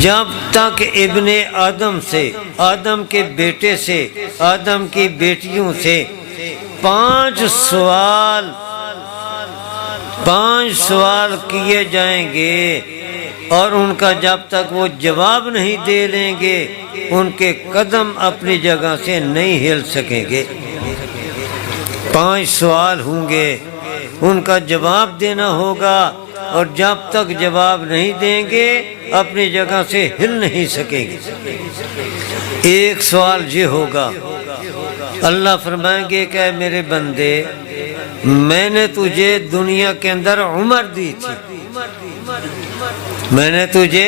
جب تک ابن آدم سے، آدم کے بیٹے سے، آدم کی بیٹیوں سے 5 سوال کیے جائیں گے اور ان کا جب تک وہ جواب نہیں دے لیں گے ان کے قدم اپنی جگہ سے نہیں ہل سکیں گے۔ 5 سوال ہوں گے، ان کا جواب دینا ہوگا اور جب تک جواب نہیں دیں گے اپنی جگہ سے ہل نہیں سکیں گے۔ ایک سوال یہ ہوگا، اللہ فرمائیں گے کہ اے میرے بندے، میں نے تجھے دنیا کے اندر عمر دی تھی، میں نے تجھے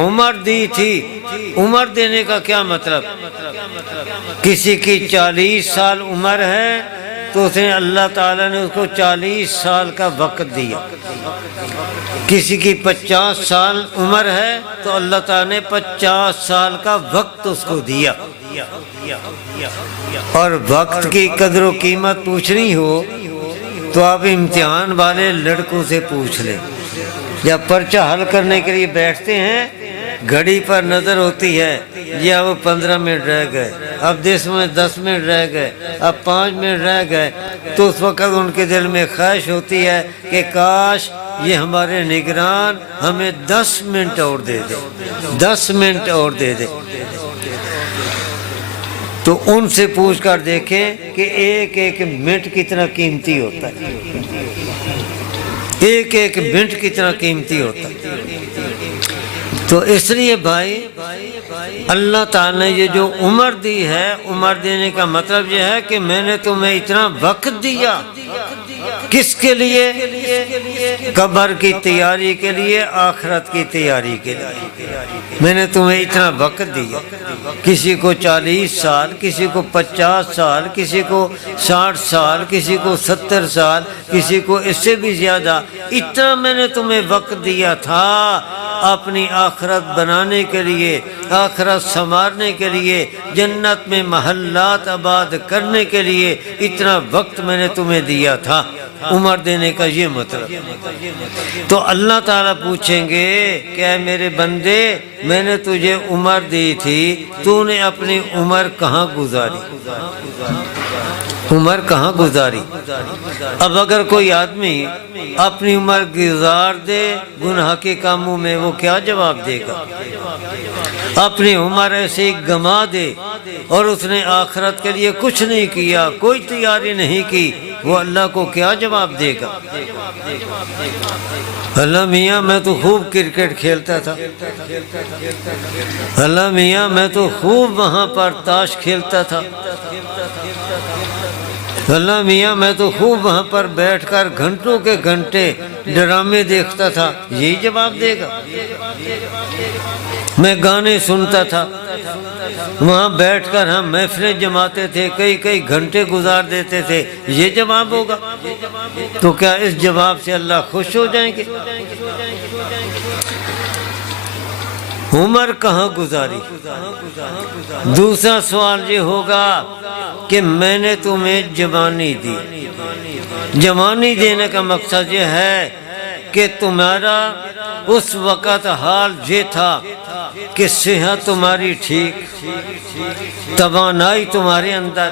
عمر دی تھی۔ عمر دینے کا کیا مطلب؟ کسی کی 40 سال عمر ہے تو اس نے اللہ تعالیٰ نے اس کو 40 سال کا وقت دیا۔ کسی کی 50 سال عمر ہے تو اللہ تعالیٰ نے 50 سال کا وقت اس کو دیا۔ اور وقت کی قدر و قیمت پوچھنی ہو تو آپ امتحان والے لڑکوں سے پوچھ لیں۔ جب پرچہ حل کرنے کے لیے بیٹھتے ہیں گھڑی پر نظر ہوتی ہے، یہ اب 15 منٹ رہ گئے، اب 10 منٹ رہ گئے، اب 5 منٹ رہ گئے، تو اس وقت ان کے دل میں خواہش ہوتی ہے کہ کاش یہ ہمارے نگران ہمیں 10 منٹ اور دے دے، 10 منٹ اور دے دے۔ تو ان سے پوچھ کر دیکھیں کہ ایک منٹ کتنا قیمتی ہوتا ہے، ایک منٹ کتنا قیمتی ہوتا ہے۔ تو اس لیے بھائی اللہ تعالیٰ نے یہ جو عمر دی ہے، عمر دینے کا مطلب یہ ہے کہ میں نے تمہیں اتنا وقت دیا، کس کے لیے؟ قبر کی تیاری کے لیے، آخرت کی تیاری کے لیے میں نے تمہیں اتنا وقت دیا۔ کسی کو 40 سال، کسی کو 50 سال، کسی کو 60 سال، کسی کو 70 سال، کسی کو اس سے بھی زیادہ، اتنا میں نے تمہیں وقت دیا تھا اپنی آخرت بنانے کے لیے، آخرت سنوارنے کے لیے، جنت میں محلات آباد کرنے کے لیے اتنا وقت میں نے تمہیں دیا تھا۔ عمر دینے کا یہ مطلب۔ تو اللہ تعالیٰ پوچھیں گے کہ اے میرے بندے، میں نے تجھے عمر دی تھی، تو نے اپنی عمر کہاں گزاری؟ عمر کہاں گزاری؟ اب اگر کوئی آدمی اپنی عمر گزار دے گناہ کے کاموں میں، وہ کیا جواب دے گا؟ اپنی عمر ایسے ہی گما دے اور اس نے آخرت کے لیے کچھ نہیں کیا، کوئی تیاری نہیں کی، وہ اللہ کو کیا جواب دے گا؟ اللہ میاں میں تو خوب کرکٹ کھیلتا تھا، اللہ میاں میں تو خوب وہاں پر تاش کھیلتا تھا، اللہ میاں میں تو خوب وہاں پر بیٹھ کر گھنٹوں کے گھنٹے ڈرامے دیکھتا تھا، یہی جواب دے گا؟ میں گانے سنتا تھا، وہاں بیٹھ کر ہم محفلیں جماتے تھے، کئی گھنٹے گزار دیتے تھے، یہ جواب ہوگا؟ تو کیا اس جواب سے اللہ خوش ہو جائیں گے؟ عمر کہاں گزاری؟ دوسرا سوال یہ ہوگا کہ میں نے تمہیں جوانی دی۔ جوانی دینے کا مقصد یہ ہے کہ تمہارا اس وقت حال یہ تھا کہ صحت تمہاری ٹھیک، توانائی تمہارے اندر،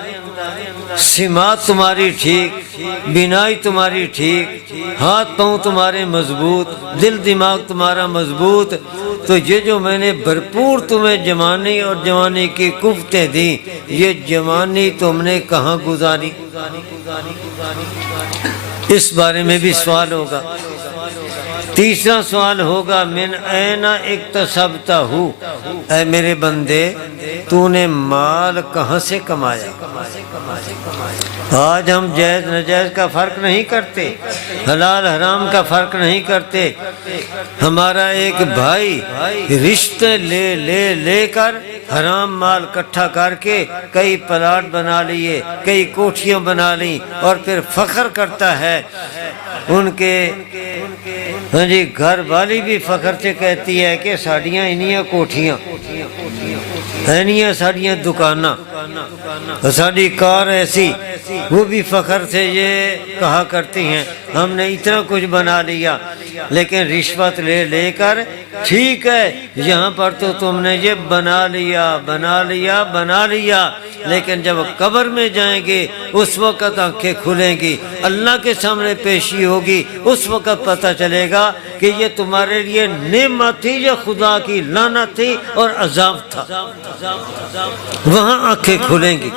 سماعت تمہاری ٹھیک، بینائی تمہاری ٹھیک، ہاتھ پاؤں تمہارے مضبوط، دل دماغ تمہارا مضبوط۔ تو یہ جو میں نے بھرپور تمہیں جوانی اور جوانی کی قوتیں دی، یہ جوانی تم نے کہاں گزاری؟ اس بارے میں بھی سوال ہوگا۔ تیسرا سوال ہوگا من این اکتسبتہ، اے میرے بندے تو نے مال کہاں سے کمایا؟ آج ہم جائز ناجائز کا فرق نہیں کرتے، حلال حرام کا فرق نہیں کرتے۔ ہمارا ایک بھائی رشتے لے کر حرام مال اکٹھا کر کے کئی پلاٹ بنا لیے، کئی کوٹھیاں بنا لی، اور پھر فخر کرتا ہے۔ ان کے گھر والی بھی فخر سے کہتی ہے کہ ساڑیاں انیاں کوٹھیاں، انیاں ساڑیاں دکاناں، ساڑی کار ایسی، وہ بھی فخر سے یہ کہا کرتی ہیں ہم نے اتنا کچھ بنا لیا، لیکن رشوت لے لے کر ٹھیک ہے یہاں پر تو تم نے یہ بنا لیا، لیکن جب قبر میں جائیں گے اس وقت آنکھیں کھلیں گی، اللہ کے سامنے پیشی ہوگی، اس وقت پتہ چلے گا کہ یہ تمہارے لیے نعمت تھی یا خدا کی لعنت تھی اور عذاب تھا۔ وہاں آنکھیں کھلیں گی۔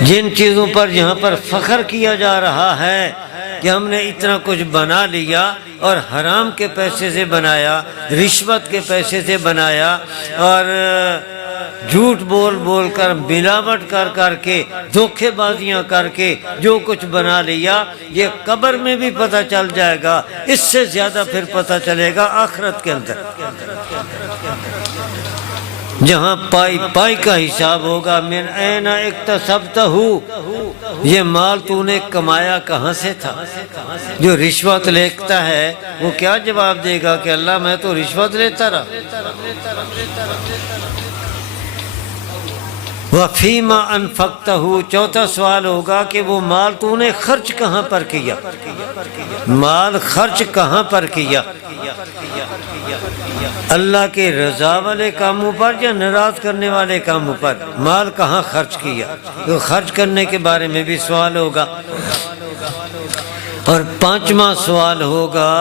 جن چیزوں پر یہاں پر فخر کیا جا رہا ہے کہ ہم نے اتنا کچھ بنا لیا اور حرام کے پیسے سے بنایا، رشوت کے پیسے سے بنایا، اور جھوٹ بول کر، ملاوٹ کر کے، دھوکے بازیاں کر کے جو کچھ بنا لیا، یہ قبر میں بھی پتہ چل جائے گا، اس سے زیادہ پھر پتہ چلے گا آخرت کے اندر، جہاں پائی کا حساب ہوگا۔ من این اکتسبتہ، یہ مال تو نے کمایا کہاں سے تھا؟ جو رشوت لیتا ہے وہ کیا جواب دے گا کہ اللہ میں تو رشوت لیتا رہا۔ وَفِيمَا أَنفَقْتَهُ، چوتھا سوال ہوگا کہ وہ مال تو نے خرچ کہاں پر کیا؟ مال خرچ کہاں پر کیا؟ اللہ کے رضا والے کاموں پر یا ناراض کرنے والے کاموں پر؟ مال کہاں خرچ کیا؟ تو خرچ کرنے کے بارے میں بھی سوال ہوگا۔ اور پانچواں سوال ہوگا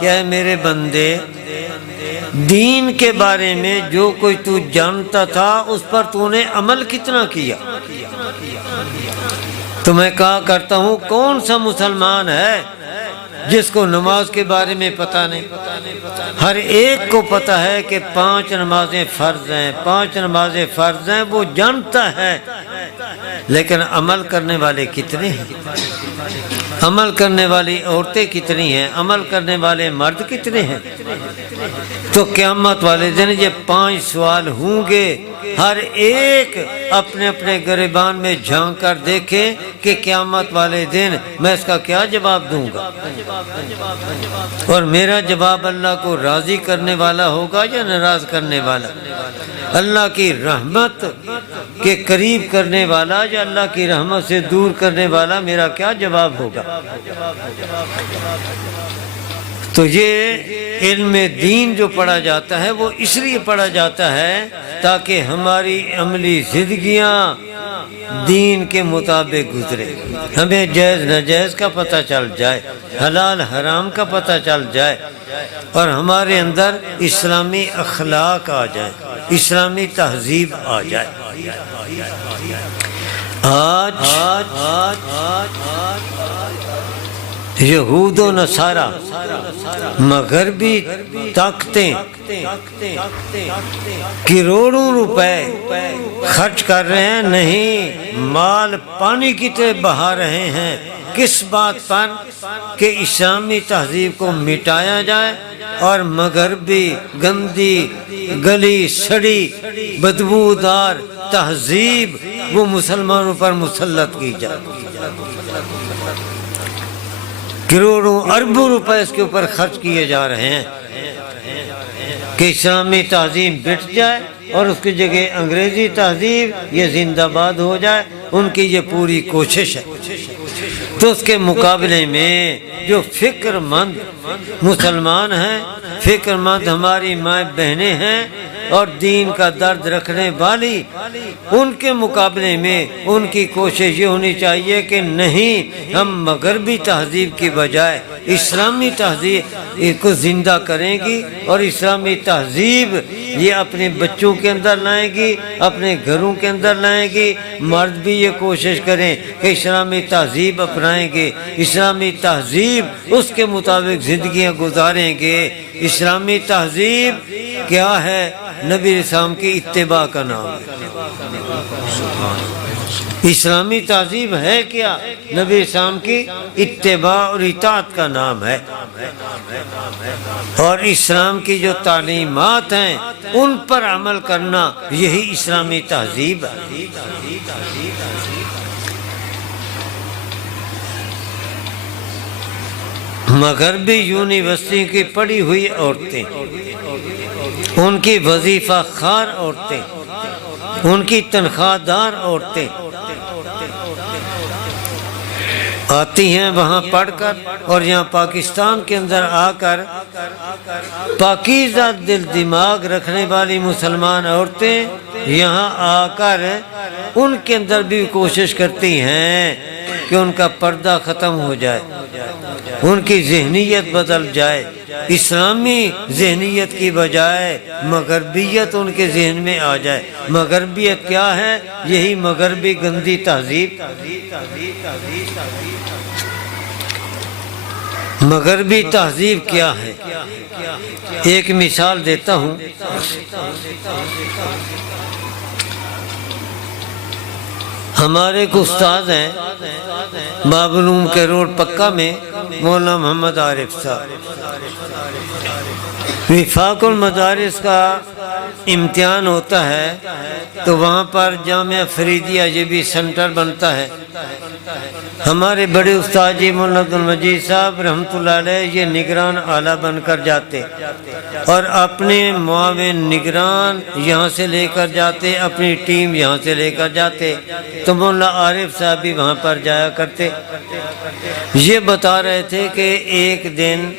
کہ اے میرے بندے، دین کے بارے میں جو کوئی تو جانتا تھا اس پر تو نے عمل کتنا کیا؟ تو میں کہا کرتا ہوں کون سا مسلمان ہے جس کو نماز کے بارے میں پتہ نہیں؟ ہر ایک کو پتہ ہے کہ 5 نمازیں فرض ہیں، 5 نمازیں فرض ہیں، وہ جانتا ہے، لیکن عمل کرنے والے کتنے ہیں؟ عمل کرنے والی عورتیں کتنی ہیں؟ عمل کرنے والے مرد کتنے ہیں؟ تو قیامت والے دن یہ 5 سوال ہوں گے، ہر ایک اپنے اپنے گریبان میں جھانک کر دیکھیں کہ قیامت والے دن میں اس کا کیا جواب دوں گا، اور میرا جواب اللہ کو راضی کرنے والا ہوگا یا ناراض کرنے والا؟ اللہ کی رحمت کے قریب کرنے والا یا اللہ کی رحمت سے دور کرنے والا؟ میرا کیا جواب ہوگا؟ تو یہ علم دین جو پڑھا جاتا ہے وہ اس لیے پڑھا جاتا ہے تاکہ ہماری عملی زندگیاں دین کے مطابق گزرے، ہمیں جائز ناجائز کا پتہ چل جائے، حلال حرام کا پتہ چل جائے، اور ہمارے اندر اسلامی اخلاق آ جائے، اسلامی تہذیب آ جائے۔ آج یہود و نصارہ مغربی طاقتیں کروڑوں روپے خرچ کر رہے ہیں، نہیں، مال پانی کی طرح بہا رہے ہیں۔ کس بات پر؟ کہ اسلامی تہذیب کو مٹایا جائے اور مغربی گندی گلی سڑی بدبودار تہذیب وہ مسلمانوں پر مسلط کی جائے۔ کروڑوں اربوں روپے اس کے اوپر خرچ کیے جا رہے ہیں کہ اسلامی تہذیب مٹ جائے اور اس کی جگہ انگریزی تہذیب یہ زندہ باد ہو جائے۔ ان کی یہ پوری کوشش ہے۔ تو اس کے مقابلے میں جو فکر مند مسلمان ہیں، فکر مند ہماری مائیں بہنیں ہیں اور دین کا درد رکھنے والی، ان کے مقابلے میں ان کی کوشش یہ ہونی چاہیے کہ نہیں، ہم مغربی تہذیب کی بجائے اسلامی تہذیب کو زندہ کریں گی، اور اسلامی تہذیب یہ اپنے بچوں کے اندر لائیں گی، اپنے گھروں کے اندر لائیں گی۔ مرد بھی یہ کوشش کریں کہ اسلامی تہذیب اپنائیں گے، اسلامی تہذیب اس کے مطابق زندگیاں گزاریں گے۔ اسلامی تہذیب کیا ہے؟ نبی اسلام کی اتباع کا نام ہے۔ اسلامی تہذیب ہے کیا؟ نبی اسلام کی اتباع اور اطاعت کا نام ہے۔ اور اسلام کی جو تعلیمات ہیں ان پر عمل کرنا، یہی اسلامی تہذیب ہے۔ مغربی یونیورسٹی کی پڑھی ہوئی عورتیں، ان کی وظیفہ خار عورتیں، ان کی تنخواہ دار عورتیں آتی ہیں وہاں پڑھ کر، اور یہاں پاکستان کے اندر آ کر پاکیزہ دل دماغ رکھنے والی مسلمان عورتیں یہاں آ کر ان کے اندر بھی کوشش کرتی ہیں کہ ان کا پردہ ختم ہو جائے، ان کی ذہنیت بدل جائے، اسلامی ذہنیت کی بجائے مغربیت ان کے ذہن میں آ جائے۔ مغربیت کیا ہے؟ یہی مغربی گندی تہذیب۔ مغربی تہذیب کیا ہے؟ ایک مثال دیتا ہوں۔ ہمارے ایک استاد ہیں باب العلوم کے روڈ پکا میں، مولانا محمد عارف صاحب۔ وفاق المدارس کا امتحان ہوتا ہے تو وہاں پر جامعہ فریدیہ یہ بھی سینٹر بنتا ہے۔ ہمارے بڑے استاد جی مولانا عبدالمجید صاحب رحمۃ اللہ علیہ یہ نگران اعلیٰ بن کر جاتے، اور اپنے معاون نگران یہاں سے لے کر جاتے، اپنی ٹیم یہاں سے لے کر جاتے، تو مولانا عارف صاحب بھی وہاں پر جایا کرتے۔ یہ بتا رہے تھے کہ ایک دن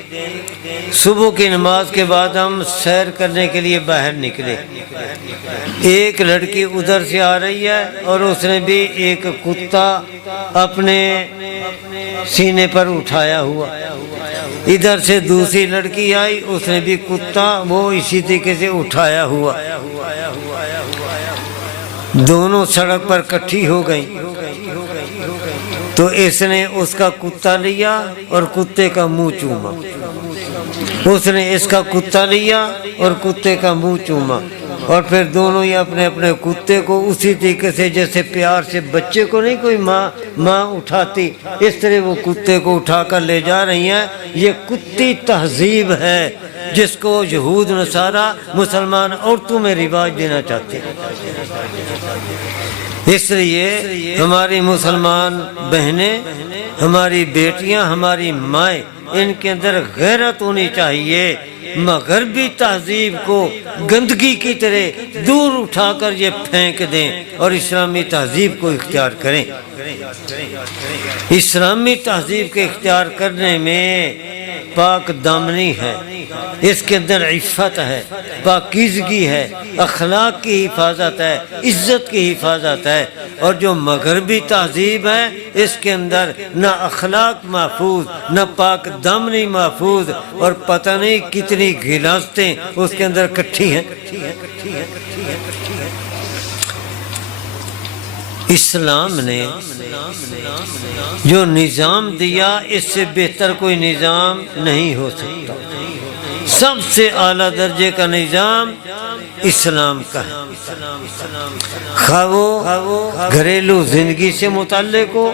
صبح کی نماز کے بعد ہم سیر کرنے کے لیے باہر نکلے، ایک لڑکی ادھر سے آ رہی ہے اور اس نے بھی ایک کتا اپنے سینے پر اٹھایا ہوا، ادھر سے دوسری لڑکی آئی، اس نے بھی کتا وہ اسی طریقے سے اٹھایا ہوا، دونوں سڑک پر اکٹھی ہو گئیں۔ تو اس نے اس کا کتا لیا اور کتے کا منہ چوما، اس نے اس کا کتا لیا اور کتے کا منہ چوما، اور پھر دونوں ہی اپنے اپنے کتے کو اسی طریقے سے جیسے پیار سے بچے کو نہیں کوئی ماں اٹھاتی، اس طرح وہ کتے کو اٹھا کر لے جا رہی ہیں۔ یہ کتی تہذیب ہے جس کو یہود نصارہ مسلمان عورتوں میں رواج دینا چاہتے ہیں۔ اس لیے ہماری مسلمان بہنیں، ہماری بیٹیاں، ہماری مائیں، ان کے اندر غیرت ہونی چاہیے۔ مغربی تہذیب کو گندگی کی طرح دور اٹھا کر یہ پھینک دیں اور اسلامی تہذیب کو اختیار کریں۔ اسلامی تہذیب کے اختیار کرنے میں پاک دامنی ہے، اس کے اندر عفت ہے، پاکیزگی ہے، اخلاق کی حفاظت ہے، عزت کی حفاظت ہے۔ اور جو مغربی تہذیب ہے اس کے اندر نہ اخلاق محفوظ، نہ پاک دامنی محفوظ، اور پتہ نہیں کتنی غلاظتیں اس کے اندر اکٹھی ہیں۔ اسلام نے جو نظام دیا اس سے بہتر کوئی نظام نہیں ہو سکتا۔ سب سے اعلیٰ درجے کا نظام اسلام کا ہے، خواہ وہ گھریلو زندگی سے متعلق ہو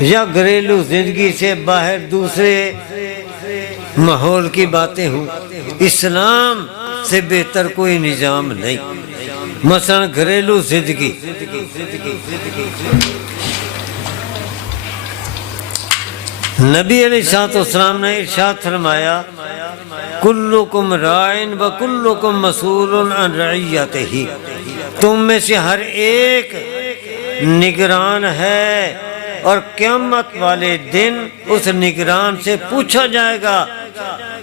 یا گھریلو زندگی سے باہر دوسرے ماحول کی باتیں ہوں، اسلام سے بہتر کوئی نظام نہیں۔ مثلا گھریلو زندگی، نبی علیہ الصلوۃ والسلام نے ارشاد فرمایا کلکم راعٍ وکلکم مسئول عن رعیتہ، تم میں سے ہر ایک نگران ہے اور قیامت والے دن اس نگران سے پوچھا جائے گا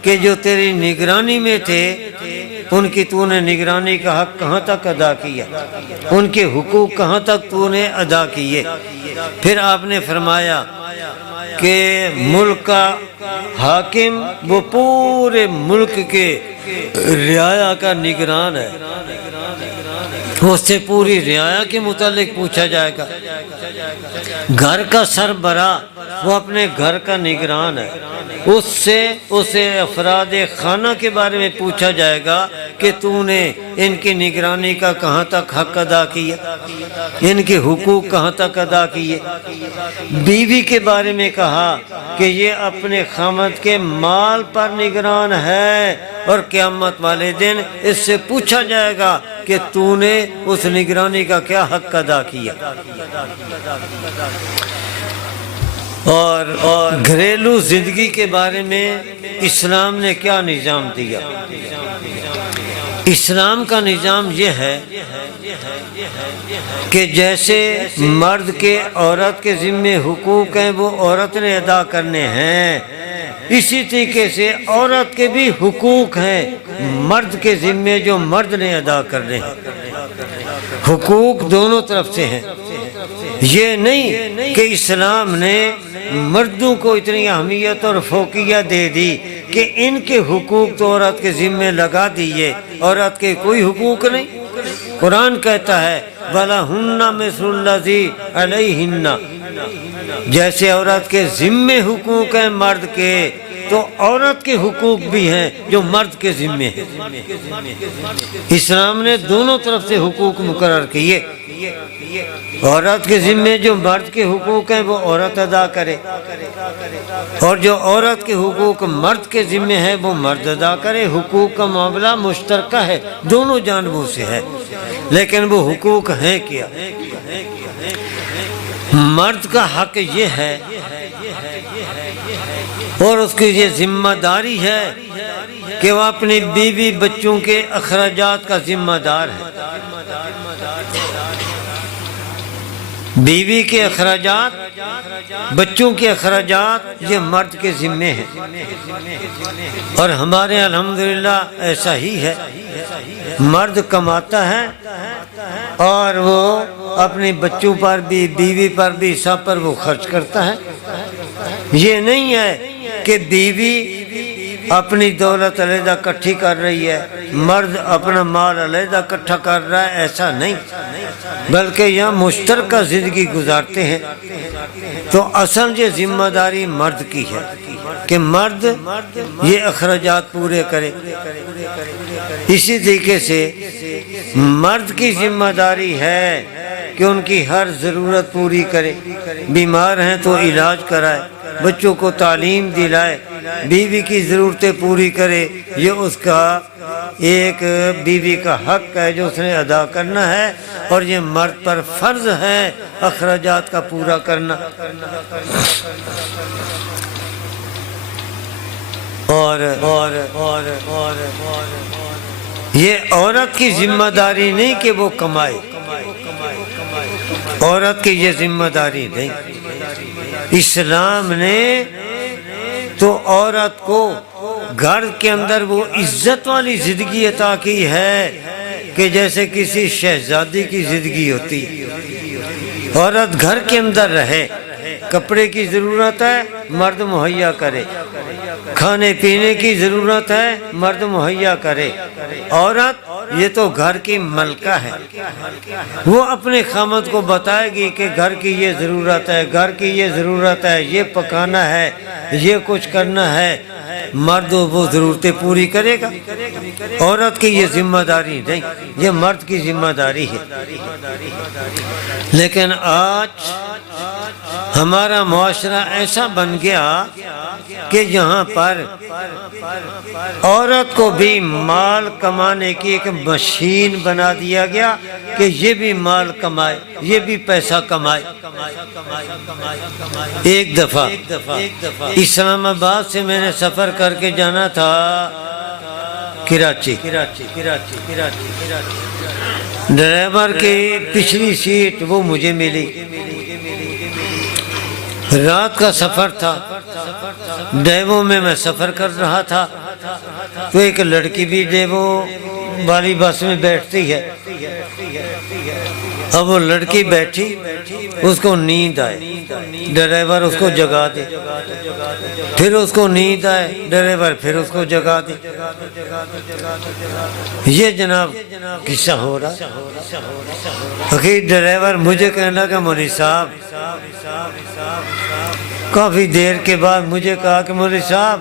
کہ جو تیری نگرانی میں تھے ان کی تو نے نگرانی کا حق کہاں تک ادا کیا، ان کے حقوق کہاں تک تو نے ادا کیے۔ پھر آپ نے فرمایا کہ ملک کا حاکم وہ پورے ملک کے رعایا کا نگران ہے، اس سے پوری رعایا کے متعلق پوچھا جائے گا۔ گھر کا سربراہ وہ اپنے گھر کا نگران ہے، اس سے اسے افراد خانہ کے بارے میں پوچھا جائے گا کہ تو نے ان کی نگرانی کا کہاں تک حق ادا کیا، ان کے حقوق کہاں تک ادا کیے۔ بیوی کے بارے میں کہا کہ یہ اپنے خاوند کے مال پر نگران ہے، اور قیامت والے دن اس سے پوچھا جائے گا کہ تو نے اس نگرانی کا کیا حق ادا کیا۔ اور گھریلو زندگی کے بارے میں اسلام نے کیا نظام دیا؟ اسلام کا نظام یہ ہے کہ جیسے مرد کے عورت کے ذمے حقوق ہیں وہ عورت نے ادا کرنے ہیں، اسی طریقے سے عورت کے بھی حقوق ہیں مرد کے ذمے جو مرد نے ادا کرنے ہیں۔ حقوق دونوں طرف سے ہیں۔ یہ نہیں کہ اسلام نے مردوں کو اتنی اہمیت اور فوقیت دے دی کہ ان کے حقوق تو عورت کے ذمے لگا دیے، عورت کے کوئی حقوق نہیں۔ قرآن کہتا ہے وَلَهُنَّ مِثْلُ الَّذِي عَلَيْهِنَّ، جیسے عورت کے ذمے حقوق ہیں مرد کے، تو عورت کے حقوق بھی ہیں جو مرد کے ذمے ہیں۔ اسلام نے دونوں طرف سے حقوق مقرر کیے، عورت کے ذمے جو مرد کے حقوق ہیں وہ عورت ادا کرے، اور جو عورت کے حقوق مرد کے ذمے ہیں وہ مرد ادا کرے۔ حقوق کا معاملہ مشترکہ ہے، دونوں جانبوں سے ہے، لیکن وہ حقوق ہیں کیا؟ مرد کا حق یہ ہے اور اس کی یہ ذمہ داری ہے کہ وہ اپنی بیوی بچوں کے اخراجات کا ذمہ دار ہے۔ بیوی کے اخراجات، بچوں کے اخراجات یہ مرد کے ذمے ہیں، اور ہمارے الحمدللہ ایسا ہی ہے۔ مرد کماتا ہے اور وہ اپنے بچوں پر بھی، بیوی پر بھی، سب پر وہ خرچ کرتا ہے۔ یہ نہیں ہے کہ بیوی اپنی دولت علیحدہ اکٹھی کر رہی ہے، مرد اپنا مال علیحدہ اکٹھا کر رہا ہے، ایسا نہیں، بلکہ یہاں مشترکہ زندگی گزارتے ہیں۔ تو اصل یہ ذمہ داری مرد کی ہے کہ مرد یہ اخراجات پورے کرے۔ اسی طریقے سے مرد کی ذمہ داری ہے کہ ان کی ہر ضرورت پوری کرے، بیمار ہیں تو علاج کرائے، بچوں کو تعلیم دلائے، بیوی کی ضرورتیں پوری کرے۔ یہ اس کا ایک بیوی کا حق ہے جو اس نے ادا کرنا ہے، اور یہ مرد پر فرض ہے اخراجات کا پورا کرنا۔ اور یہ عورت کی ذمہ داری نہیں کہ وہ کمائے، عورت کی یہ ذمہ داری نہیں۔ اسلام نے تو عورت کو گھر کے اندر وہ عزت والی زندگی عطا کی ہے کہ جیسے کسی شہزادی کی زندگی ہوتی۔ عورت گھر کے اندر رہے، کپڑے کی ضرورت ہے مرد مہیا کرے، کھانے پینے کی ضرورت ہے مرد مہیا کرے۔ عورت یہ تو گھر کی ملکہ ہے، وہ اپنے خامد کو بتائے گی کہ گھر کی یہ ضرورت ہے، گھر کی یہ ضرورت ہے، یہ پکانا ہے، یہ کچھ کرنا ہے، مرد وہ ضرورتیں پوری کرے گا۔ عورت کی یہ ذمہ داری نہیں، یہ مرد کی ذمہ داری ہے۔ لیکن آج ہمارا معاشرہ ایسا بن گیا کہ یہاں پر عورت کو بھی مال کمانے کی ایک مشین بنا دیا گیا کہ یہ بھی مال کمائے، یہ بھی پیسہ کمائے۔ ایک دفعہ اسلام آباد سے میں نے سفر کر کے جانا تھا کراچی۔ ڈرائیور کی پچھلی سیٹ وہ مجھے ملی، رات کا سفر تھا، ڈیوو میں میں سفر کر رہا تھا، تو ایک لڑکی بھی ڈیوو والی بس میں بیٹھتی ہے۔ اب وہ لڑکی بیٹھی، اس کو نیند آئے، ڈرائیور اس کو جگا دے، پھر اس کو نیند آئے، ڈرائیور پھر اس کو جگا دے۔ یہ جناب قصہ ہو رہا۔ آخر ڈرائیور مجھے کہنے لگا مولوی صاحب، کافی دیر کے بعد مجھے کہا کہ مولوی صاحب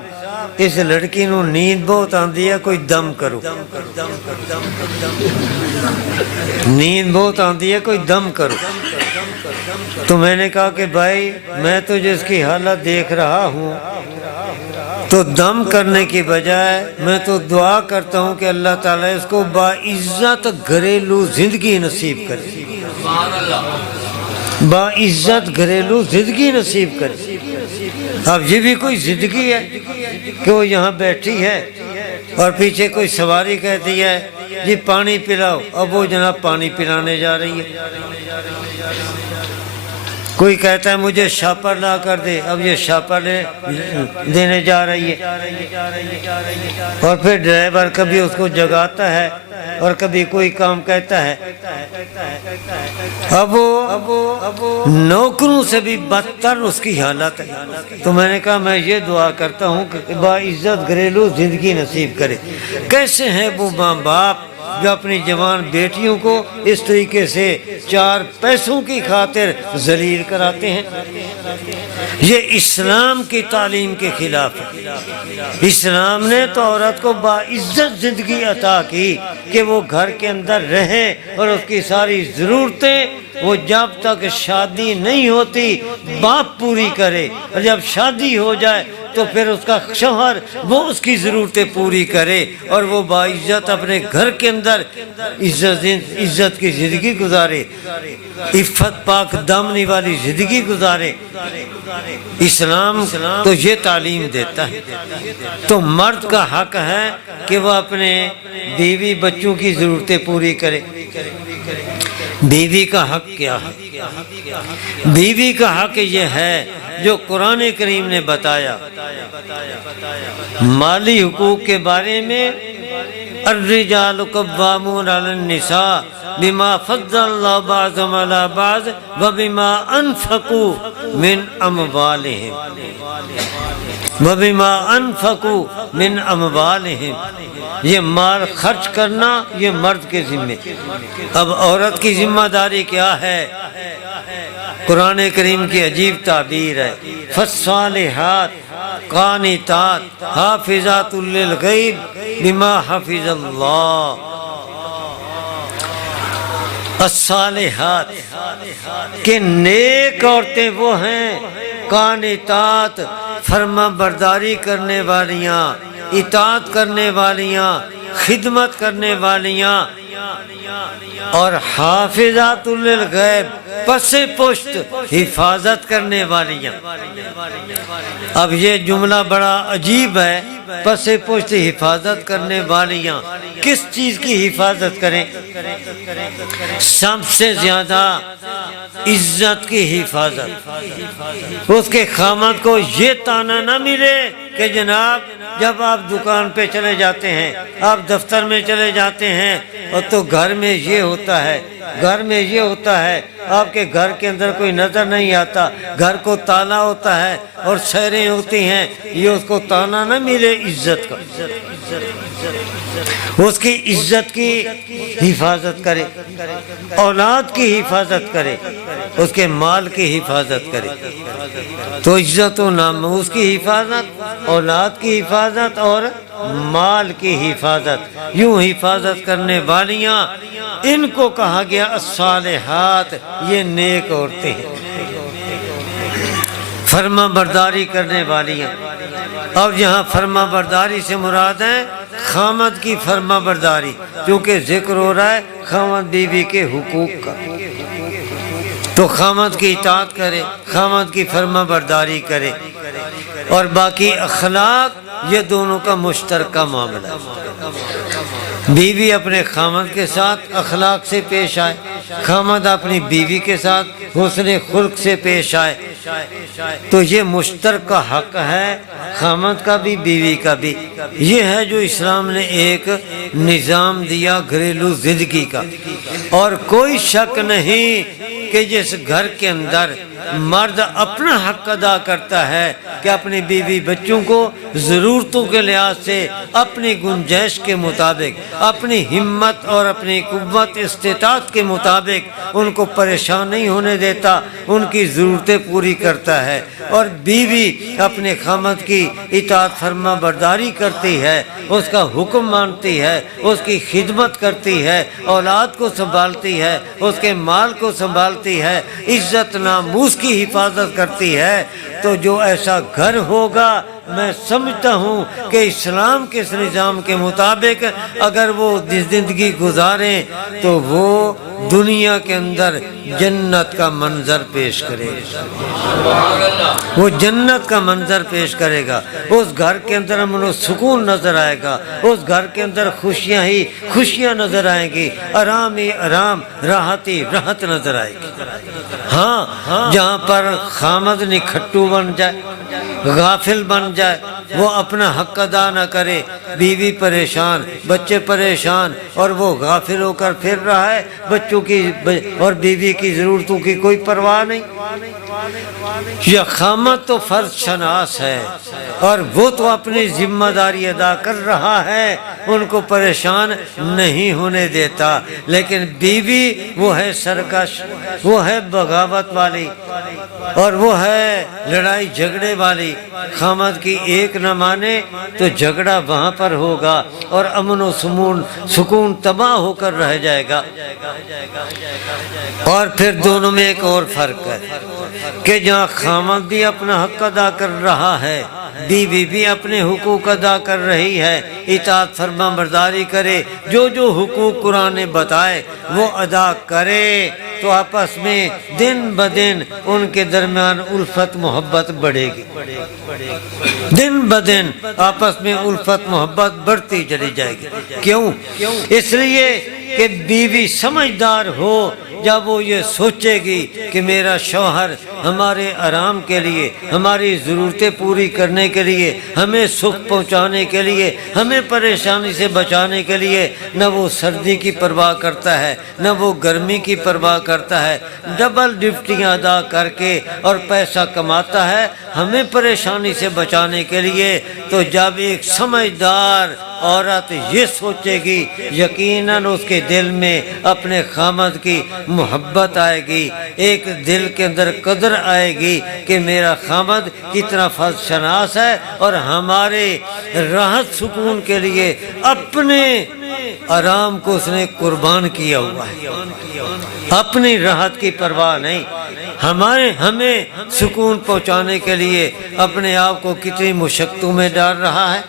اس لڑکی نو نیند بہت آندی ہے، کوئی دم کرو، نیند بہت آندی ہے، کوئی دم کرو۔ تو میں نے کہا کہ بھائی میں تو جس کی حالت دیکھ رہا ہوں تو دم کرنے کی بجائے میں تو دعا کرتا ہوں کہ اللہ تعالیٰ اس کو باعزت گھریلو زندگی نصیب کرے، باعزت گھریلو زندگی نصیب کرے۔ اب یہ بھی کوئی زندگی ہے کہ وہ یہاں بیٹھی ہے اور پیچھے کوئی سواری کہتی ہے جی پانی پلاؤ، اب وہ جناب پانی پلانے جا رہی ہے۔ کوئی کہتا ہے مجھے شاپر لا کر دے، اب یہ شاپر دینے جا رہی ہے۔ اور پھر ڈرائیور کبھی اس کو جگاتا ہے اور کبھی کوئی کام کہتا ہے۔ اب وہ نوکروں سے بھی بدتر اس کی حالت ہے۔ تو میں نے کہا میں یہ دعا کرتا ہوں کہ باعزت گھریلو زندگی نصیب کرے۔ کیسے ہیں وہ ماں باپ جو اپنی جوان بیٹیوں کو اس طریقے سے 4 پیسوں کی خاطر ذلیل کراتے ہیں؟ یہ اسلام کی تعلیم کے خلاف ہے۔ اسلام نے تو عورت کو باعزت زندگی عطا کی کہ وہ گھر کے اندر رہے اور اس کی ساری ضرورتیں وہ جب تک شادی نہیں ہوتی باپ پوری کرے، اور جب شادی ہو جائے تو پھر اس کا شوہر وہ اس کی ضرورتیں پوری کرے اور وہ باعزت اپنے گھر کے اندر عزت کی زندگی گزارے، عفت پاک دامنی والی زندگی گزارے۔ اسلام تو یہ تعلیم دیتا ہے۔ تو مرد کا حق ہے کہ وہ اپنے بیوی بچوں کی ضرورتیں پوری کرے۔ بیوی کا حق کیا ہے؟ بیوی کا حق یہ ہے جو قرآن کریم نے بتایا مالی حقوق کے بارے میں، الرجال قوامون علی النساء بما فضل اللہ بعضهم علی بعض وبما انفقوا من اموالهم وبما انفقوا من اموالهم۔ یہ مال خرچ کرنا یہ مرد کے ذمے۔ اب عورت کی ذمہ داری کیا ہے؟ قرآن کریم کی عجیب تعبیر ہے، فالصالحات قانتات حافظات للغیب بما حفظ اللہ۔ الصالحات کہ نیک عورتیں وہ ہیں، قانتات فرما برداری کرنے والیاں، اطاعت کرنے والیاں، خدمت کرنے والیاں، اور حافظات للغیب پس پشت حفاظت کرنے والیاں۔ اب یہ جملہ بڑا عجیب ہے، پس پشت حفاظت کرنے والیاں۔ کس چیز کی حفاظت کریں؟ سب سے زیادہ عزت کی حفاظت۔ اس کے خامد کو یہ طعنہ نہ ملے کہ جناب جب آپ دکان پہ چلے جاتے ہیں، آپ دفتر میں چلے جاتے ہیں، اور تو گھر میں یہ ہوتا ہے، گھر میں یہ ہوتا ہے، آپ کے گھر کے اندر کوئی نظر نہیں آتا، گھر کو تالا ہوتا ہے اور سیریں ہوتی ہیں، یہ اس کو طعنہ نہ ملے عزت کا۔ اس کی عزت کی حفاظت کرے، اولاد کی حفاظت کرے، اس کے مال کی حفاظت کرے۔ تو عزت و ناموس کی حفاظت، اولاد کی حفاظت اور مال کی حفاظت، یوں حفاظت کرنے والیاں، ان کو کہا گیا الصالحات، یہ نیک عورتیں ہیں، فرما برداری کرنے والیاں۔ اور یہاں فرما برداری سے مراد ہے خامد کی فرما برداری، کیونکہ ذکر ہو رہا ہے خامد بیوی کے حقوق کا، تو خامد کی اطاعت کرے، خامد کی فرما برداری کرے، اور باقی اخلاق یہ دونوں کا مشترکہ معاملہ ہے۔ بیوی اپنے خامد کے ساتھ اخلاق سے پیش آئے، خامد اپنی بیوی کے ساتھ حسن خلق سے پیش آئے، تو یہ مشترکہ حق ہے خامد کا بھی بیوی کا بھی۔ یہ ہے جو اسلام نے ایک نظام دیا گھریلو زندگی کا۔ اور کوئی شک نہیں کہ جس گھر کے اندر مرد اپنا حق ادا کرتا ہے کہ اپنی بیوی بچوں کو ضرورتوں کے لحاظ سے اپنی گنجائش کے مطابق، اپنی ہمت اور اپنی قوت استطاعت کے مطابق ان کو پریشان نہیں ہونے دیتا، ان کی ضرورتیں پوری کرتا ہے، اور بیوی اپنے خامد کی اطاعت فرما برداری کرتی ہے، اس کا حکم مانتی ہے، اس کی خدمت کرتی ہے، اولاد کو سنبھالتی ہے، اس کے مال کو سنبھالتی ہے، عزت ناموس کی حفاظت کرتی ہے، تو جو ایسا گھر ہوگا میں سمجھتا ہوں کہ اسلام کے اس نظام کے مطابق اگر وہ زندگی گزاریں تو وہ دنیا کے اندر جنت کا منظر پیش کرے گا، وہ جنت کا منظر پیش کرے گا، اس گھر کے اندر امن و سکون نظر آئے گا، اس گھر کے اندر خوشیاں ہی خوشیاں نظر آئیں گی، آرام ہی آرام، راحت ہی راحت نظر آئے گی۔ ہاں جہاں پر خامد نکھٹو بن جائے، غافل بن جائے، وہ اپنا حق ادا نہ کرے، بیوی پریشان، بچے پریشان، اور وہ غافل ہو کر پھر رہا ہے، بچوں کی اور بیوی کی ضرورتوں کی کوئی پرواہ نہیں۔ یہ خامد تو فرض شناس ہے اور وہ تو اپنی ذمہ داری ادا کر رہا ہے، ان کو پریشان نہیں ہونے دیتا، لیکن بیوی وہ ہے سرکش، وہ ہے بغاوت والی، اور وہ ہے لڑائی جھگڑے والی۔ خامد کی ایک نہ مانے تو جھگڑا وہاں پر ہوگا اور امن و سکون تباہ ہو کر رہ جائے گا۔ اور پھر دونوں میں ایک اور فرق ہے کہ جہاں خامد بھی اپنا حق ادا کر رہا ہے، بیوی بھی اپنے حقوق ادا کر رہی ہے، اطاعت فرما برداری کرے، جو جو حقوق قرآن نے بتائے وہ ادا کرے، تو آپس میں دن بدن ان کے درمیان الفت محبت بڑھے گی، دن بدن آپس میں الفت محبت بڑھتی چلی جائے گی۔ کیوں؟ اس لیے کہ بیوی سمجھدار ہو، جب وہ یہ سوچے گی کہ میرا شوہر ہمارے آرام کے لیے، ہماری ضرورتیں پوری کرنے کے لیے، ہمیں سکھ پہنچانے کے لیے، ہمیں پریشانی سے بچانے کے لیے نہ وہ سردی کی پرواہ کرتا ہے نہ وہ گرمی کی پرواہ کرتا ہے، ڈبل ڈیوٹیاں ادا کر کے اور پیسہ کماتا ہے ہمیں پریشانی سے بچانے کے لیے، تو جب ایک سمجھدار عورت یہ سوچے گی یقیناً اس کے دل میں اپنے خامد کی محبت آئے گی، ایک دل کے اندر قدر آئے گی کہ میرا خامد کتنا فرض شناس ہے اور ہمارے راحت سکون کے لیے اپنے آرام کو اس نے قربان کیا ہوا ہے، اپنی راحت کی پرواہ نہیں، ہمیں سکون پہنچانے کے لیے اپنے آپ کو کتنی مشقتوں میں ڈال رہا ہے۔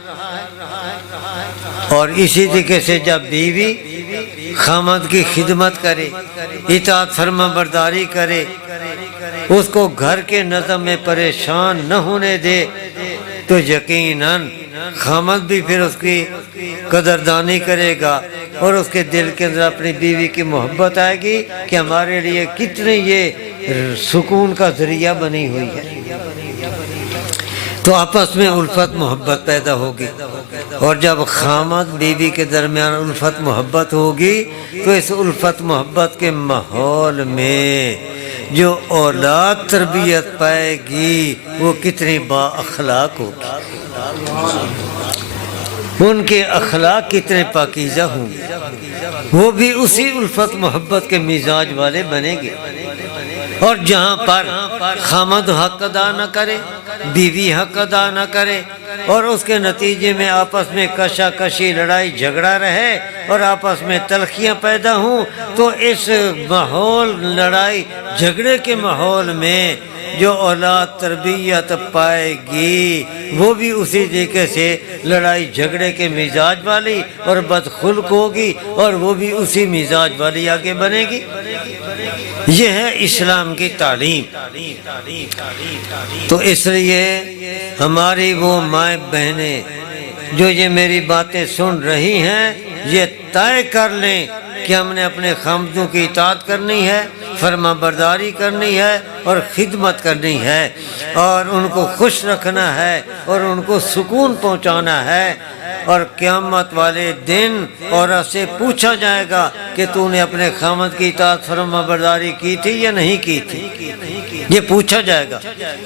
اور اسی طریقے سے جب بیوی خامد کی خدمت کرے، اطاعت فرما برداری کرے، اس کو گھر کے نظم میں پریشان نہ ہونے دے، تو یقیناً خامد بھی پھر اس کی قدردانی کرے گا اور اس کے دل کے اندر اپنی بیوی کی محبت آئے گی کہ ہمارے لیے کتنے یہ سکون کا ذریعہ بنی ہوئی ہے، تو آپس میں الفت محبت پیدا ہوگی۔ اور جب خامد بیوی کے درمیان الفت محبت ہوگی تو اس الفت محبت کے ماحول میں جو اولاد تربیت پائے گی وہ کتنی با اخلاق ہوگی، ان کے اخلاق کتنے پاکیزہ ہوں گے، وہ بھی اسی الفت محبت کے مزاج والے بنیں گے۔ اور جہاں پر خامد حق ادا نہ کرے، بیوی حق ادا نہ کرے، اور اس کے نتیجے میں آپس میں کشا کشی لڑائی جھگڑا رہے اور آپس میں تلخیاں پیدا ہوں، تو اس ماحول لڑائی جھگڑے کے ماحول میں جو اولاد تربیت پائے گی وہ بھی اسی طریقے سے لڑائی جھگڑے کے مزاج والی اور بدخلق ہوگی، اور وہ بھی اسی مزاج والی آگے بنے گی۔ یہ ہے اسلام کی تعلیم۔ تو اس لیے ہماری وہ مائیں بہنیں جو یہ میری باتیں سن رہی ہیں، یہ طے کر لیں کہ ہم نے اپنے خامدوں کی اطاعت کرنی ہے، فرما برداری کرنی ہے اور خدمت کرنی ہے، اور ان کو خوش رکھنا ہے اور ان کو سکون پہنچانا ہے۔ اور قیامت والے دن عورت سے پوچھا جائے گا کہ تو نے اپنے خامد کی اطاعت فرما برداری کی تھی یا نہیں کی تھی، یہ پوچھا جائے گا۔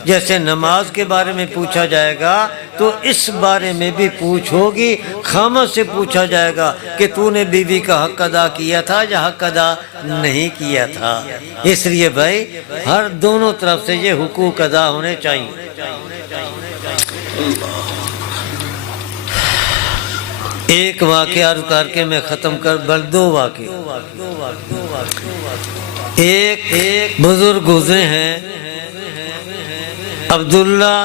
جیسے نماز کے بارے میں پوچھا جائے گا تو اس بارے میں بھی پوچھ ہوگی، خامد سے پوچھا جائے گا کہ تو نے بیوی کا حق ادا کیا تھا یا حق ادا نہیں کیا تھا۔ اس لیے بھائی ہر دونوں طرف سے یہ حقوق ادا ہونے چاہیے۔ ایک واقعہ عرض کر کے میں ختم کر، بل دو واقعے۔ ایک بزرگ گزرے ہیں عبداللہ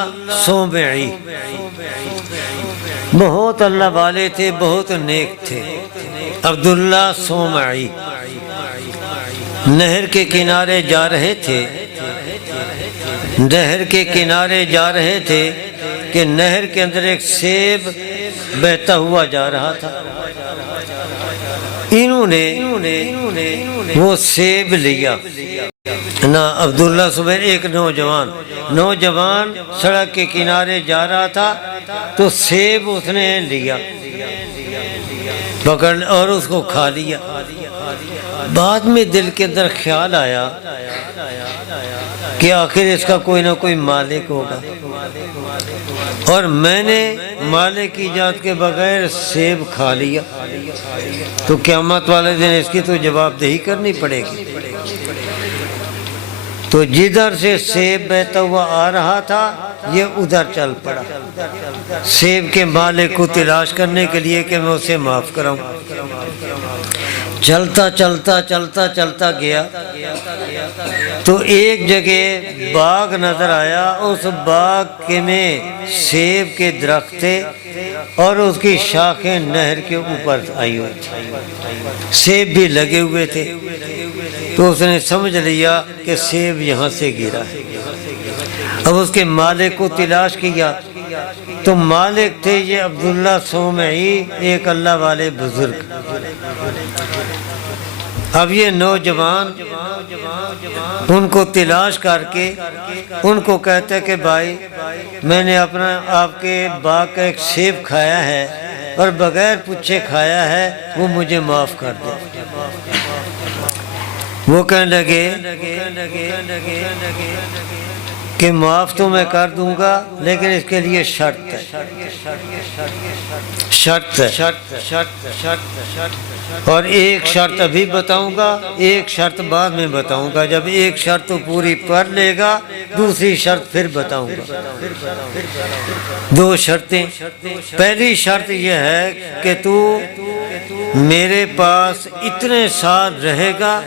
سومعی بہت اللہ والے تھے، بہت نیک تھے۔ عبداللہ سومعی نہر کے کنارے جا رہے تھے، نہر کے کنارے جا رہے تھے کہ نہر کے اندر ایک سیب بہتا ہوا جا رہا تھا۔ انہوں نے وہ سیب لیا نا۔ عبداللہ سومعی ایک نوجوان سڑک کے کنارے جا رہا تھا تو سیب اس نے لیا، پکڑ اور اس کو کھا لیا۔ بعد میں دل کے اندر خیال آیا کہ آخر اس کا کوئی نہ کوئی مالک ہوگا، اور میں نے مالک کی اجازت کے بغیر سیب کھا لیا تو قیامت والے دن اس کی تو جواب دہی کرنی پڑے گی۔ تو جدھر سے سیب بہتا ہوا آ رہا تھا یہ ادھر چل پڑا سیب کے مالک کو تلاش کرنے کے لیے کہ میں اسے معاف کراؤں۔ چلتا گیا تو ایک جگہ باغ نظر آیا۔ اس باغ کے میں سیب کے درخت تھے اور اس کی شاخیں نہر کے اوپر آئی ہوئی تھی، سیب بھی لگے ہوئے تھے۔ تو اس نے سمجھ لیا کہ سیب یہاں سے گرا ہے۔ اب اس کے مالک کو تلاش کیا تو مالک تھے یہ عبداللہ سومعی، ایک اللہ والے بزرگ۔ اب یہ نوجوان ان کو تلاش کر کے ان کو کہتے کہ بھائی میں نے آپ کے باغ کا ایک سیب کھایا ہے اور بغیر پوچھے کھایا ہے، وہ مجھے معاف کر دے۔ وہ کہنے لگے کہ معاف تو میں کر دوں گا لیکن اس کے لیے شرط ہے، اور ایک شرط ابھی بتاؤں گا، ایک شرط بعد میں بتاؤں گا۔ جب ایک شرط تو پوری کر لے گا دوسری شرط پھر بتاؤں گا۔ دو شرطیں۔ پہلی شرط یہ ہے کہ تو میرے پاس اتنے سال رہے گا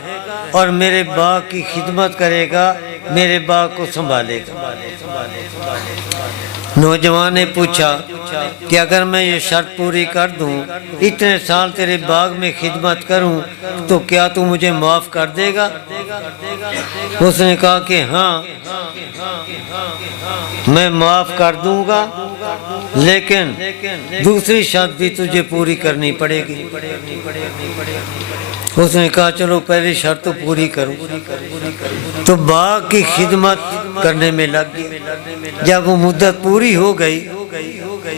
اور میرے باغ کی خدمت کرے گا، میرے باغ کو سنبھالے گا۔ نوجوان نے پوچھا کہ اگر میں یہ شرط پوری کر دوں، اتنے سال تیرے باغ میں خدمت کروں تو کیا تو مجھے معاف کر دے گا؟ اس نے کہا کہ ہاں میں معاف کر دوں گا، لیکن دوسری شرط بھی تجھے پوری کرنی پڑے گی۔ اس نے کہا چلو پہلی شرط تو پوری کروں۔ تو باغ کی خدمت کرنے میں لگ گیا۔ جب وہ مدت پوری ہو گئی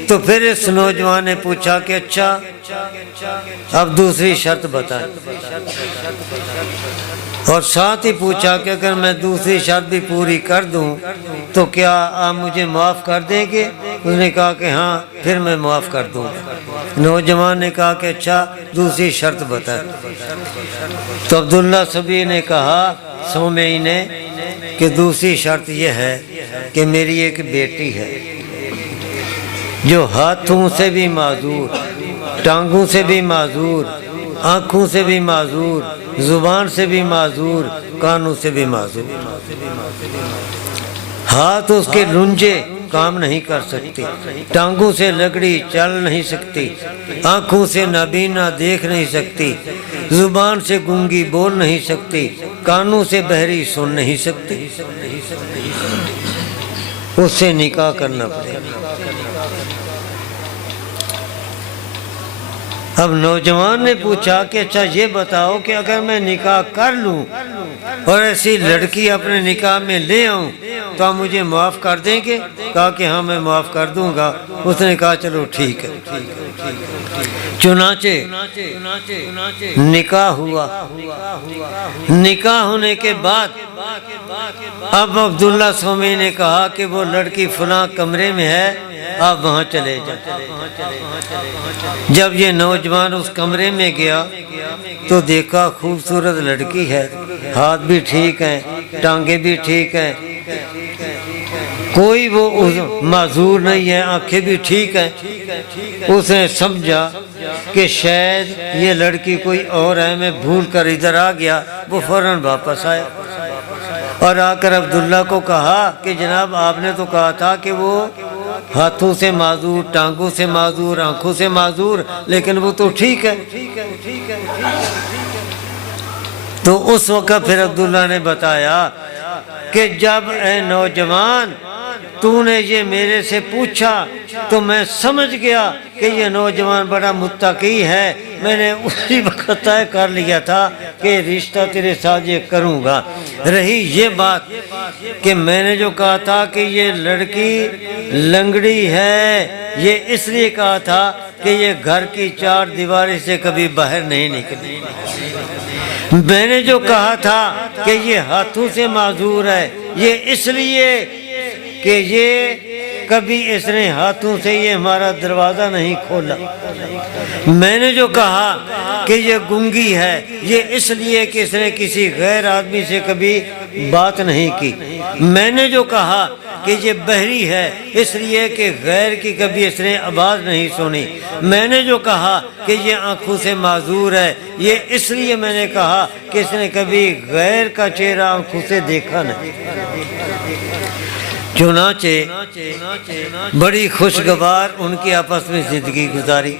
تو پھر اس نوجوان نے پوچھا کہ اچھا اب دوسری شرط بتا، اور ساتھ ہی پوچھا کہ اگر میں دوسری شرط بھی پوری کر دوں تو کیا آپ مجھے معاف کر دیں گے؟ اس نے کہا کہ ہاں، پھر میں معاف کر دوں گا۔ نوجوان نے کہا کہ اچھا دوسری شرط بتا۔ تو عبداللہ سومعی نے کہا، سومعی نے، کہ دوسری شرط یہ ہے کہ میری ایک بیٹی ہے جو ہاتھوں سے بھی معذور، ٹانگوں سے بھی معذور، آنکھوں سے بھی معذور، زبان سے بھی معذور، کانوں سے بھی معذور۔ ہاتھ اس کے لنجے کام نہیں کر سکتی، ٹانگوں سے لگڑی چل نہیں سکتی، آنکھوں سے نابینا دیکھ نہیں سکتی، زبان سے گونگی بول نہیں سکتی، کانوں سے بہری سن نہیں سکتی۔ اس سے نکاح کرنا پڑے گا۔ اب نوجوان نے پوچھا کہ اچھا یہ بتاؤ کہ اگر میں نکاح کر لوں اور ایسی لڑکی اپنے نکاح میں لے آؤں تو آپ مجھے معاف کر دیں گے؟ کہا کہ ہاں میں معاف کر دوں گا۔ اس نے کہا چلو ٹھیک ہے۔ چنانچہ نکاح ہوا۔ نکاح ہونے کے بعد اب عبداللہ سومعی نے کہا کہ وہ لڑکی فلاں کمرے میں ہے، آپ وہاں چلے جائیں۔ جب یہ نوجوان اس کمرے میں گیا تو دیکھا خوبصورت لڑکی ہے، ہاتھ بھی ٹھیک ہیں، ٹانگیں بھی ٹھیک ہیں، کوئی وہ معذور نہیں ہے، آنکھیں بھی ٹھیک ہیں۔ اس نے سمجھا کہ شاید یہ لڑکی کوئی اور ہے، میں بھول کر ادھر آ گیا۔ وہ فوراً واپس آیا۔ اور آ کر عبداللہ کو کہا کہ جناب آپ نے تو کہا تھا کہ وہ ہاتھوں سے معذور، ٹانگوں سے معذور، آنکھوں سے معذور، لیکن وہ تو ٹھیک ہے۔ تو اس وقت پھر عبداللہ نے بتایا کہ جب اے نوجوان تو نے یہ میرے سے پوچھا تو میں سمجھ گیا کہ یہ نوجوان بڑا متقی ہے، میں نے اسی وقت طے کر لیا تھا کہ رشتہ تیرے ساتھ یہ کروں گا۔ رہی یہ بات کہ میں نے جو کہا تھا کہ یہ لڑکی لنگڑی ہے، یہ اس لیے کہا تھا کہ یہ گھر کی چار دیواری سے کبھی باہر نہیں نکلی۔ میں نے جو کہا تھا کہ یہ ہاتھوں سے معذور ہے، یہ اس لیے کہ یہ کبھی اس نے ہاتھوں سے یہ ہمارا دروازہ نہیں کھولا۔ میں نے جو کہا کہ یہ گنگی ہے، یہ اس لیے کہ اس نے کسی غیر آدمی سے کبھی بات نہیں کی۔ میں نے جو کہا کہ یہ بہری ہے، اس لیے کہ غیر کی کبھی اس نے آواز نہیں سنی۔ میں نے جو کہا کہ یہ آنکھوں سے معذور ہے، یہ اس لیے میں نے کہا کہ اس نے کبھی غیر کا چہرہ آنکھوں سے دیکھا نہیں۔ چنانچہ بڑی خوشگوار ان کی آپس میں زندگی گزاری۔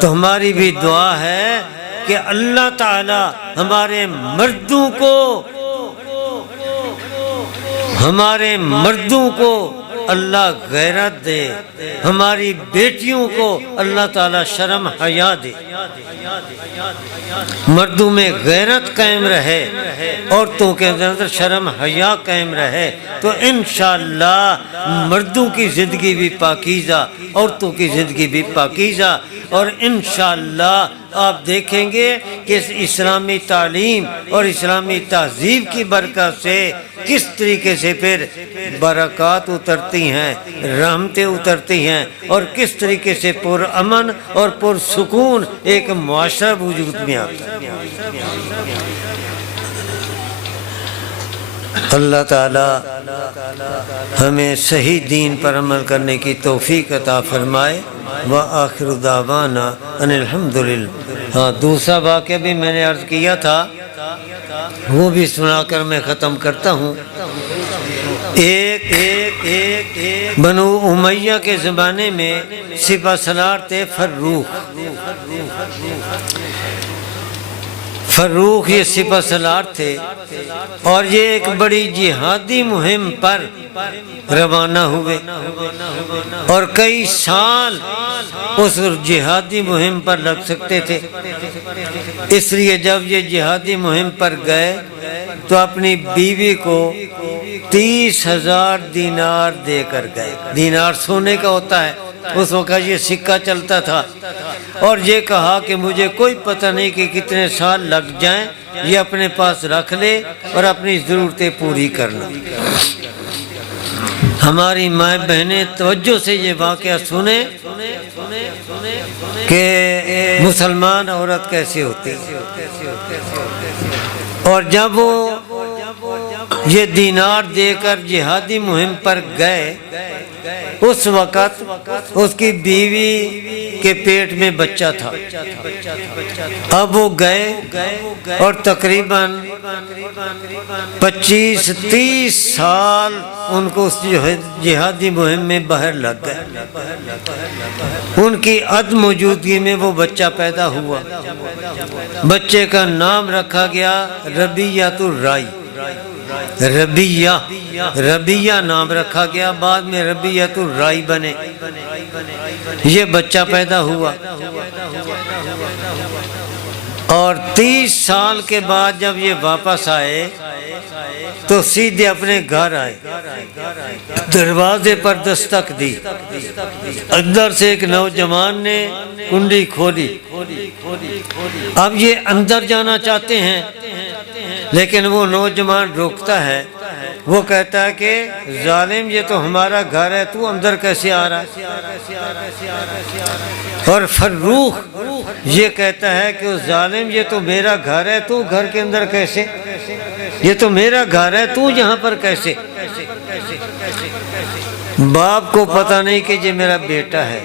تو ہماری بھی دعا ہے کہ اللہ تعالی ہمارے مردوں کو اللہ غیرت دے، ہماری بیٹیوں کو اللہ تعالی شرم حیا دے، مردوں میں غیرت قائم رہے، عورتوں کے اندر شرم حیا قائم رہے، تو انشاءاللہ مردوں کی زندگی بھی پاکیزہ، عورتوں کی زندگی بھی پاکیزہ، اور انشاءاللہ آپ دیکھیں گے کہ اس اسلامی تعلیم اور اسلامی تہذیب کی برکت سے کس طریقے سے پھر برکات اترتی ہیں، رحمتیں اترتی ہیں، اور کس طریقے سے پرامن اور پرسکون ایک معاشرہ وجود میں آتا ہے۔ اللہ تعالی ہمیں صحیح دین پر عمل کرنے کی توفیق عطا فرمائے۔ وآخر دعوانا ان الحمدللہ۔ ہاں، دوسرا واقعہ بھی میں نے عرض کیا تھا، وہ بھی سنا کر میں ختم کرتا ہوں۔ ایک بنو امیہ کے زمانے میں سپہ سالار تھے فروخ یہ سپہ سالار تھے، اور یہ ایک بڑی جہادی مہم پر روانہ ہوئے، اور کئی سال اس جہادی مہم پر لگ سکتے تھے۔ اس لیے جب یہ جہادی مہم پر گئے تو اپنی بیوی کو 30,000 دینار دے کر گئے۔ دینار سونے کا ہوتا ہے، اس وقت یہ سکہ چلتا تھا، اور یہ کہا کہ مجھے کوئی پتہ نہیں کہ کتنے سال لگ جائیں، یہ اپنے پاس رکھ لے اور اپنی ضرورتیں پوری کرنا۔ ہماری ماں بہنیں توجہ سے یہ واقعہ سنیں کہ مسلمان عورت کیسے ہوتی ہے۔ اور جب وہ یہ دینار دے کر جہادی مہم پر گئے، اس وقت اس کی بیوی کے پیٹ میں بچہ تھا۔ اب وہ گئے اور تقریباً 25-30 سال ان کو اس جہادی مہم میں باہر لگ گئے۔ ان کی عدم موجودگی میں وہ بچہ پیدا ہوا۔ بچے کا نام رکھا گیا ربیعۃ الرائی، ربیہ نام رکھا گیا، بعد میں ربیعۃ الرائی بنے۔ یہ بچہ پیدا ہوا، اور 30 سال کے بعد جب یہ واپس آئے تو سیدھے اپنے گھر آئے، دروازے پر دستک دی، اندر سے ایک نوجوان نے کنڈی کھولی۔ اب یہ اندر جانا چاہتے ہیں، لیکن وہ نوجوان روکتا ہے، وہ کہتا ہے کہ ظالم یہ تو ہمارا گھر ہے، تو اندر کیسے آ رہا ہے؟ اور فروخ یہ کہتا ہے کہ ظالم یہ تو میرا گھر ہے، تو گھر کے اندر کیسے؟ یہ تو میرا گھر ہے، تو یہاں پر کیسے؟ باپ کو پتہ نہیں کہ یہ میرا بیٹا ہے،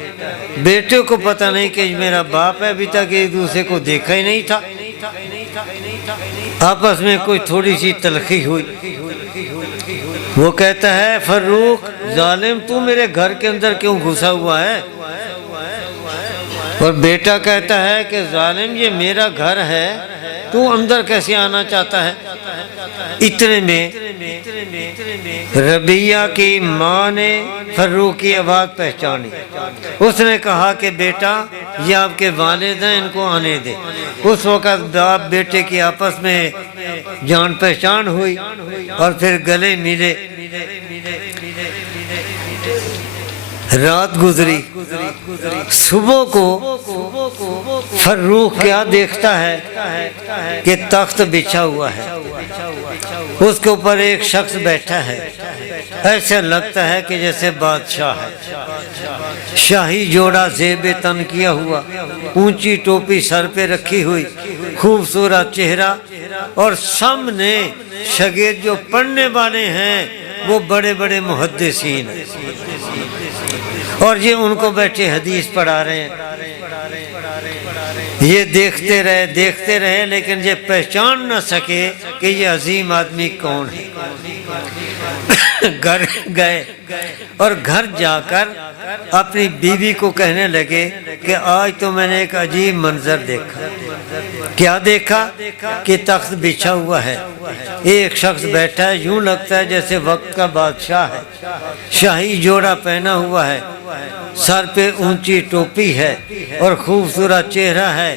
بیٹے کو پتہ نہیں کہ یہ میرا باپ ہے، ابھی تک ایک دوسرے کو دیکھا ہی نہیں تھا۔ آپس میں کوئی تھوڑی سی تلخی ہوئی، وہ کہتا ہے فروخ ظالم تو میرے گھر کے اندر کیوں گھسا ہوا ہے؟ اور بیٹا کہتا ہے کہ ظالم یہ میرا گھر ہے، تو اندر کیسے آنا چاہتا ہے؟ اتنے میں ربیہ کی ماں نے فروخ کی آواز پہچانی۔ اس نے کہا کہ بیٹا یہ آپ کے والد ہیں، ان کو آنے دے۔ اس وقت باپ بیٹے کی آپس میں جان پہچان ہوئی اور پھر گلے ملے۔ رات گزری، صبح کو فروخ کیا دیکھتا ہے کہ تخت بچھا ہوا ہے، اس کے اوپر ایک شخص بیٹھا ہے، ایسا لگتا ہے کہ جیسے بادشاہ ہے۔ شاہی جوڑا زیب تن کیا ہوا، اونچی ٹوپی سر پہ رکھی ہوئی، خوبصورت چہرہ، اور سامنے شاگرد جو پڑھنے والے ہیں وہ بڑے بڑے محدثین ہیں، اور یہ ان کو بیٹھے حدیث پڑھا رہے ہیں۔ یہ دیکھتے رہے لیکن یہ پہچان نہ سکے کہ یہ عظیم آدمی کون ہے۔ گھر گئے اور گھر جا کر اپنی بیوی کو کہنے لگے کہ آج تو میں نے ایک عجیب منظر دیکھا۔ کیا دیکھا؟ کہ تخت بچھا ہوا ہے، ایک شخص بیٹھا ہے، یوں لگتا ہے جیسے وقت کا بادشاہ ہے، شاہی جوڑا پہنا ہوا ہے، سر پہ اونچی ٹوپی ہے اور خوبصورت چہرہ ہے،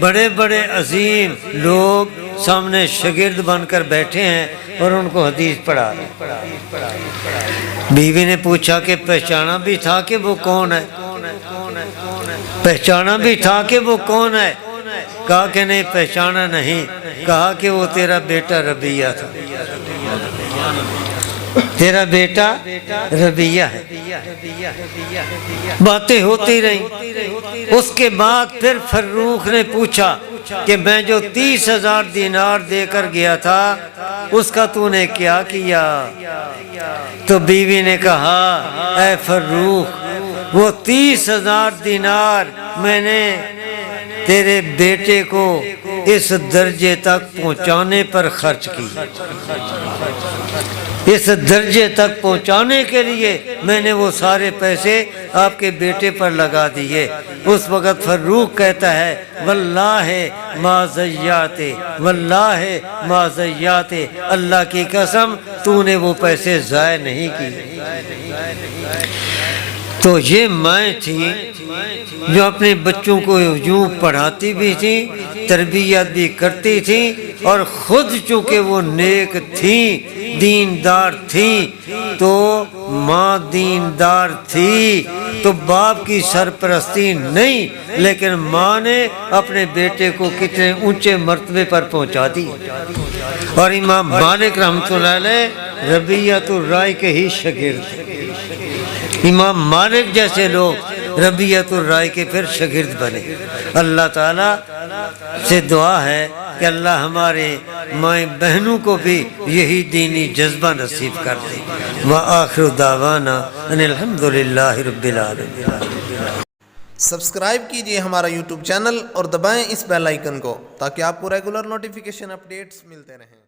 بڑے بڑے عظیم لوگ سامنے شاگرد بن کر بیٹھے ہیں اور ان کو حدیث پڑھا رہے ہیں۔ بیوی نے پوچھا کہ پہچانا بھی تھا کہ وہ کون ہے؟ پہچانا بھی تھا کہ وہ کون ہے؟ کہا کہ نہیں پہچانا نہیں۔ کہا کہ وہ تیرا بیٹا ربیہ تھا، تیرا بیٹا ربیہ ہے۔ باتیں ہوتی رہیں۔ اس کے بعد پھر فروخ نے پوچھا کہ میں جو 30,000 دینار دے کر گیا تھا اس کا تو نے کیا کیا؟ تو بیوی نے کہا اے فروخ وہ 30,000 دینار میں نے تیرے بیٹے کو اس درجے تک پہنچانے پر خرچ کی، اس درجے تک پہنچانے کے لیے میں نے وہ سارے پیسے آپ کے بیٹے پر لگا دیے۔ اس وقت فروخ کہتا ہے واللہ ما ضیعت، واللہ ما ضیعت، اللہ کی قسم تو نے وہ پیسے ضائع نہیں کی۔ تو یہ مائیں تھی جو اپنے بچوں کو یوں پڑھاتی بھی تھی، تربیت بھی کرتی تھی، اور خود چونکہ وہ نیک تھیں، دیندار تھیں، تو ماں دیندار تھی تو باپ کی سرپرستی نہیں، لیکن ماں نے اپنے بیٹے کو کتنے اونچے مرتبے پر پہنچا دی۔ اور امام مالک رحمۃ اللہ علیہ ربیعۃ الرائے کے ہی شاگرد، امام مالک جیسے لوگ ربیعۃ الرائے کے پھر شاگرد بنے۔ اللہ تعالیٰ سے دعا ہے کہ اللہ ہمارے مائیں بہنوں کو بھی یہی دینی جذبہ نصیب کر دے۔ وآخر دعوانا ان الحمد للہ رب العالمین۔ سبسکرائب کیجئے ہمارا یوٹیوب چینل اور دبائیں اس بیل آئیکن کو تاکہ آپ کو ریگولر نوٹیفیکیشن اپڈیٹس ملتے رہیں۔